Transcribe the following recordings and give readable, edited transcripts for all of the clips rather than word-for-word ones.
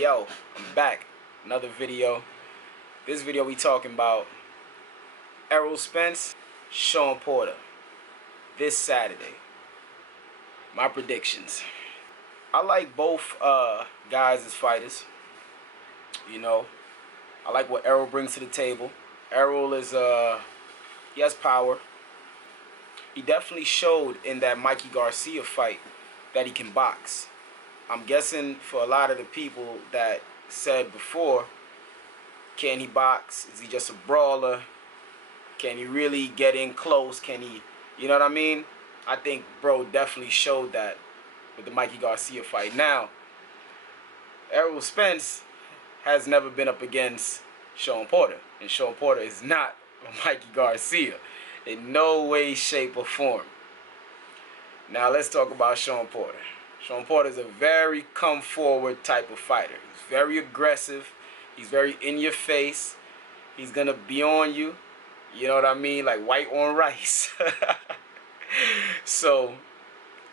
Yo, I'm back. Another video. This video we talking about ErrolSpence, ShawnPorter. This Saturday. My predictions. I like both guys as fighters. You know, I like what Errol brings to the table. Errol is he has power. He definitely showed in that Mikey Garcia fight that he can box. I'm guessing for a lot of the people that said before, can he box? Is he just a brawler? Can he really get in close? Can he, you know what I mean? I think bro definitely showed that with the Mikey Garcia fight. Now, ErrolSpence has never been up against ShawnPorter, and ShawnPorter is not a Mikey Garcia in no way, shape, or form. Now let's talk about ShawnPorter. ShawnPorter is a very come-forward type of fighter. He's very aggressive. He's very in-your-face. He's going to be on you. You know what I mean? Like white on rice. So,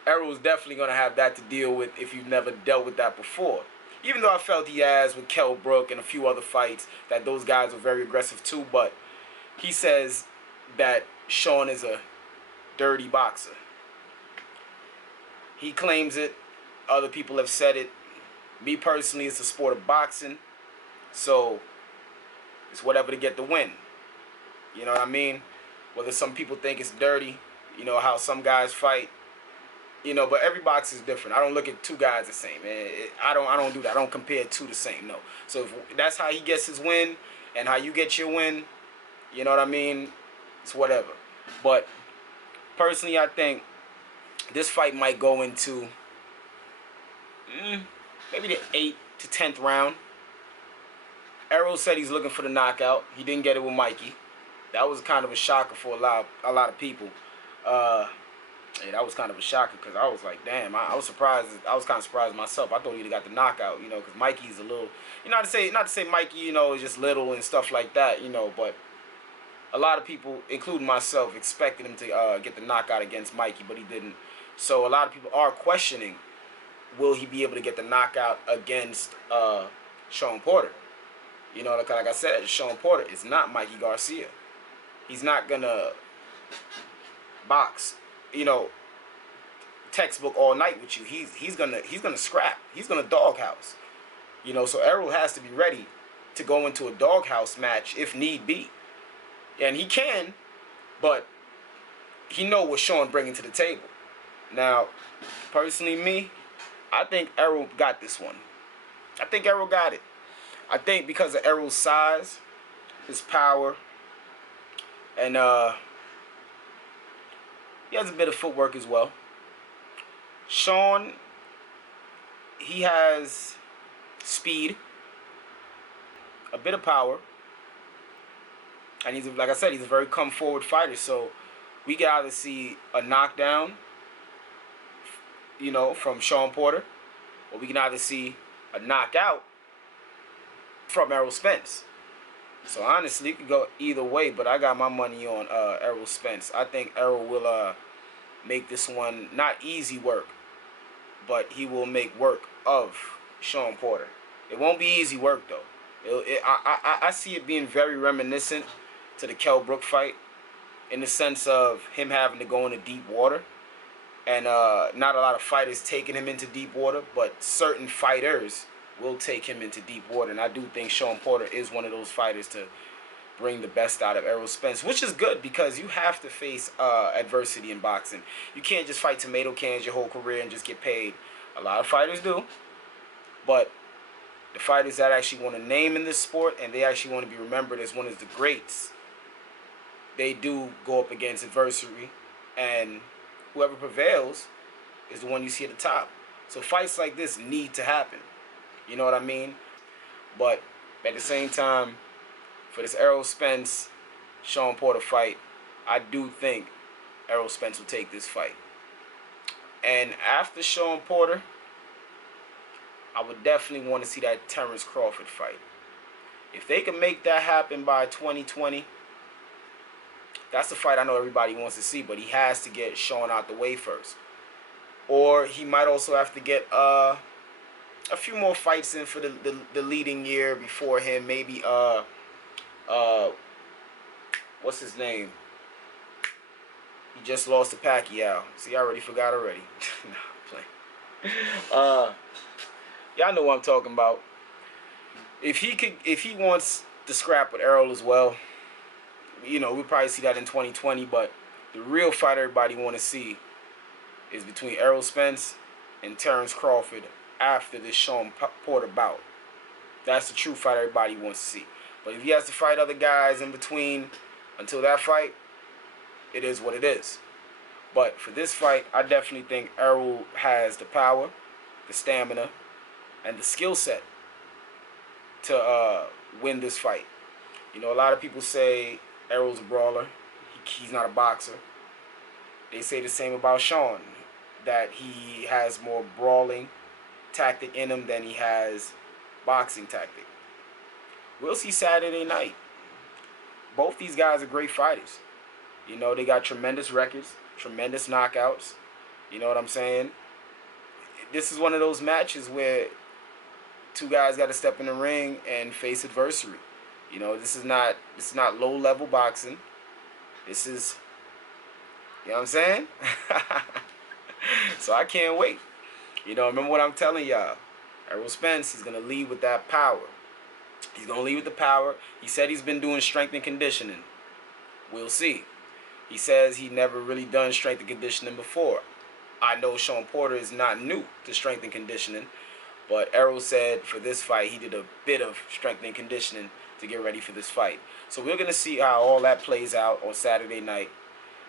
Errol's definitely going to have that to deal with if you've never dealt with that before. Even though I felt he has with Kell Brook and a few other fights that those guys are very aggressive too. But he says that Shawn is a dirty boxer. He claims it. Other people have said it. Me personally, it's a sport of boxing. So, it's whatever to get the win. You know what I mean? Whether some people think it's dirty. You know how some guys fight. You know, but every boxer is different. I don't look at two guys the same. I don't do that. I don't compare two the same. No. So, if that's how he gets his win and how you get your win, you know what I mean? It's whatever. But, personally, I think this fight might go into maybe the 8th to 10th round. Errol said he's looking for the knockout. He didn't get it with Mikey. That was kind of a shocker for a lot of people. Yeah, that was kind of a shocker because I was like, damn, I was surprised. I was kind of surprised myself. I thought he'd have got the knockout, you know, because Mikey's a little, you know, not to say Mikey, you know, is just little and stuff like that, you know, but a lot of people, including myself, expected him to get the knockout against Mikey, but he didn't. So a lot of people are questioning, will he be able to get the knockout against ShawnPorter? You know, like I said, ShawnPorter is not Mikey Garcia. He's not gonna box, you know, textbook all night with you. He's gonna scrap. He's gonna doghouse. You know, so Errol has to be ready to go into a doghouse match if need be, and he can, but he know what Shawn bringing to the table. Now, personally, me, I think Errol got this one. I think Errol got it. I think because of Errol's size, his power, and he has a bit of footwork as well. Shawn, he has speed, a bit of power, and he's, like I said, he's a very come-forward fighter. So we can either see a knockdown, you know, from ShawnPorter, or we can either see a knockout from ErrolSpence. So honestly, it could go either way, but I got my money on ErrolSpence. I think Errol will make this one not easy work, but he will make work of ShawnPorter. It won't be easy work though. I see it being very reminiscent to the Kell Brook fight, in the sense of him having to go into deep water. And not a lot of fighters taking him into deep water, but certain fighters will take him into deep water. And I do think ShawnPorter is one of those fighters to bring the best out of ErrolSpence, which is good because you have to face adversity in boxing. You can't just fight tomato cans your whole career and just get paid. A lot of fighters do, but the fighters that actually want a name in this sport and they actually want to be remembered as one of the greats, they do go up against adversity, and whoever prevails is the one you see at the top. So fights like this need to happen. You know what I mean? But at the same time, for this ErrolSpence ShawnPorter fight, I do think ErrolSpence will take this fight. And after ShawnPorter, I would definitely want to see that Terrence Crawford fight. If they can make that happen by 2020, that's the fight I know everybody wants to see, but he has to get Shawn out the way first. Or he might also have to get a few more fights in for the leading year before him. Maybe what's his name? He just lost to Pacquiao. See, I already forgot already. Nah, playing. Y'all know what I'm talking about. If he wants to scrap with Errol as well, you know, we'll probably see that in 2020. But the real fight everybody want to see is between ErrolSpence and Terrence Crawford after this ShawnPorter bout. That's the true fight everybody wants to see. But if he has to fight other guys in between until that fight, it is what it is. But for this fight, I definitely think Errol has the power, the stamina, and the skill set to win this fight. You know, a lot of people say Errol's a brawler. He's not a boxer. They say the same about Shawn, that he has more brawling tactic in him than he has boxing tactic. We'll see Saturday night. Both these guys are great fighters. You know, they got tremendous records, tremendous knockouts. You know what I'm saying? This is one of those matches where two guys got to step in the ring and face adversity. You know, this is not low-level boxing. This is, you know what I'm saying? So I can't wait. You know, remember what I'm telling y'all. ErrolSpence, he's going to lead with that power. He's going to lead with the power. He said he's been doing strength and conditioning. We'll see. He says he never really done strength and conditioning before. I know ShawnPorter is not new to strength and conditioning, but Errol said for this fight he did a bit of strength and conditioning to get ready for this fight. So we're going to see how all that plays out on Saturday night.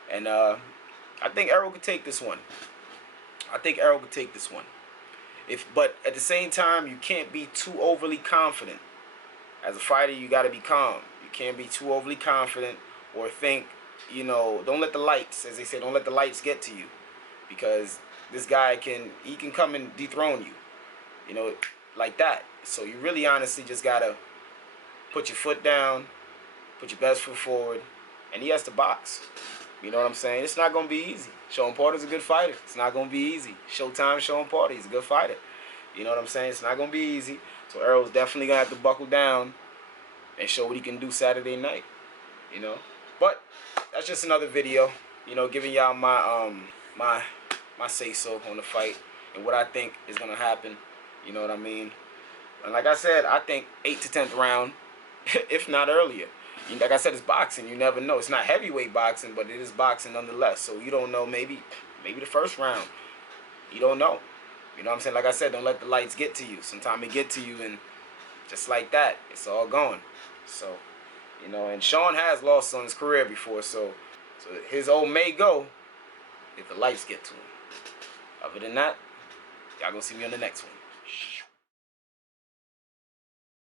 And I think Errol could take this one. But at the same time, you can't be too overly confident. As a fighter, you got to be calm. You can't be too overly confident or think, you know, don't let the lights, as they say, don't let the lights get to you. Because this guy can come and dethrone you, you know, like that. So you really honestly just got to put your foot down, put your best foot forward, and he has to box. You know what I'm saying? It's not going to be easy. ShawnPorter's a good fighter. It's not going to be easy. Showtime ShawnPorter, he's a good fighter. You know what I'm saying? It's not going to be easy. So Errol's definitely going to have to buckle down and show what he can do Saturday night. You know? But that's just another video, you know, giving y'all my my say-so on the fight and what I think is going to happen. You know what I mean? And like I said, I think 8th to 10th round, if not earlier. Like I said, it's boxing. You never know. It's not heavyweight boxing, but it is boxing nonetheless. So you don't know. Maybe the first round. You don't know. You know what I'm saying? Like I said, don't let the lights get to you. Sometimes it get to you, and just like that, it's all gone. So, you know, and Shawn has lost on his career before, so his old may go if the lights get to him. Other than that, y'all gonna see me on the next one.